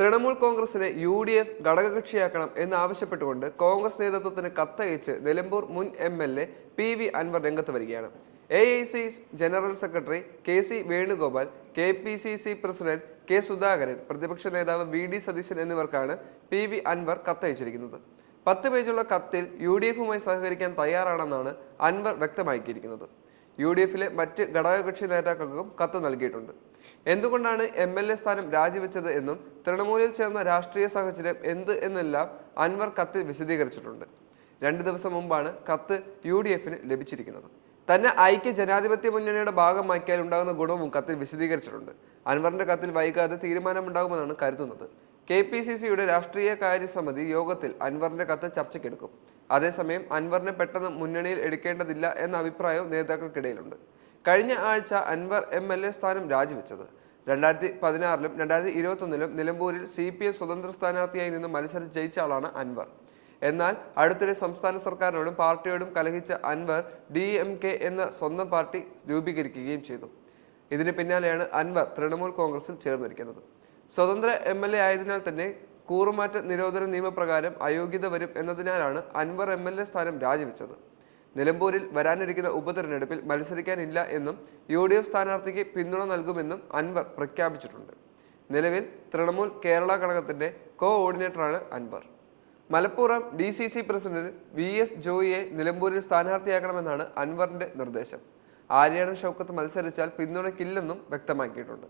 തൃണമൂൽ കോൺഗ്രസിനെ UDF ഘടകകക്ഷിയാക്കണം എന്നാവശ്യപ്പെട്ടുകൊണ്ട് കോൺഗ്രസ് നേതൃത്വത്തിന് കത്തയച്ച് നിലമ്പൂർ മുൻ MLA PV അൻവർ രംഗത്ത് വരികയാണ്. AIC general secretary KC Venugopal, KPCC president K Sudhakaran, പ്രതിപക്ഷ നേതാവ് VD സതീശൻ എന്നിവർക്കാണ് PV അൻവർ കത്തയച്ചിരിക്കുന്നത്. 10 പേജുള്ള കത്തിൽ UDFുമായി സഹകരിക്കാൻ തയ്യാറാണെന്നാണ് അൻവർ വ്യക്തമാക്കിയിരിക്കുന്നത്. UDFിലെ മറ്റ് ഘടകകക്ഷി നേതാക്കൾക്കും കത്ത് നൽകിയിട്ടുണ്ട്. എന്തുകൊണ്ടാണ് MLA സ്ഥാനം രാജിവെച്ചത് എന്നും തൃണമൂലിൽ ചേർന്ന രാഷ്ട്രീയ സാഹചര്യം എന്ത് എന്നെല്ലാം അൻവർ കത്തിൽ വിശദീകരിച്ചിട്ടുണ്ട്. 2 ദിവസം മുമ്പാണ് കത്ത് UDFിന് ലഭിച്ചിരിക്കുന്നത്. തന്നെ ഐക്യ ജനാധിപത്യ മുന്നണിയുടെ ഭാഗമാക്കിയാൽ ഉണ്ടാകുന്ന ഗുണവും കത്തിൽ വിശദീകരിച്ചിട്ടുണ്ട്. അൻവറിന്റെ കത്തിൽ വൈകാതെ തീരുമാനമുണ്ടാകുമെന്നാണ് കരുതുന്നത്. KPCCയുടെ രാഷ്ട്രീയ കാര്യസമിതി യോഗത്തിൽ അൻവറിന്റെ കത്ത് ചർച്ചയ്ക്കെടുക്കും. അതേസമയം അൻവറിനെ പെട്ടെന്ന് മുന്നണിയിൽ എടുക്കേണ്ടതില്ല എന്ന അഭിപ്രായവും നേതാക്കൾക്കിടയിലുണ്ട്. കഴിഞ്ഞ ആഴ്ച അൻവർ MLA സ്ഥാനം രാജിവെച്ചത്. 2016-ലും 2021-ലും നിലമ്പൂരിൽ CPM സ്വതന്ത്ര സ്ഥാനാർത്ഥിയായി നിന്ന് മത്സരിച്ച് ജയിച്ച ആളാണ് അൻവർ. എന്നാൽ അടുത്തിടെ സംസ്ഥാന സർക്കാരിനോടും പാർട്ടിയോടും കലഹിച്ച അൻവർ DMK എന്ന സ്വന്തം പാർട്ടി രൂപീകരിക്കുകയും ചെയ്തു. ഇതിന് പിന്നാലെയാണ് അൻവർ തൃണമൂൽ കോൺഗ്രസിൽ ചേർന്നിരിക്കുന്നത്. സ്വതന്ത്ര MLA ആയതിനാൽ തന്നെ കൂറുമാറ്റ നിരോധന നിയമപ്രകാരം അയോഗ്യത വരും എന്നതിനാലാണ് അൻവർ MLA സ്ഥാനം രാജിവെച്ചത്. നിലമ്പൂരിൽ വരാനിരിക്കുന്ന ഉപതെരഞ്ഞെടുപ്പിൽ മത്സരിക്കാനില്ല എന്നും UDF സ്ഥാനാർത്ഥിക്ക് പിന്തുണ നൽകുമെന്നും അൻവർ പ്രഖ്യാപിച്ചിട്ടുണ്ട്. നിലവിൽ തൃണമൂൽ കേരള ഘടകത്തിന്റെ കോഓർഡിനേറ്ററാണ് Anvar. Malappuram DCC president VS ജോയിയെ നിലമ്പൂരിൽ സ്ഥാനാർത്ഥിയാക്കണമെന്നാണ് അൻവറിന്റെ നിർദ്ദേശം. ആര്യാടൻ ഷൗക്കത്ത് മത്സരിച്ചാൽ പിന്തുണയ്ക്കില്ലെന്നും വ്യക്തമാക്കിയിട്ടുണ്ട്.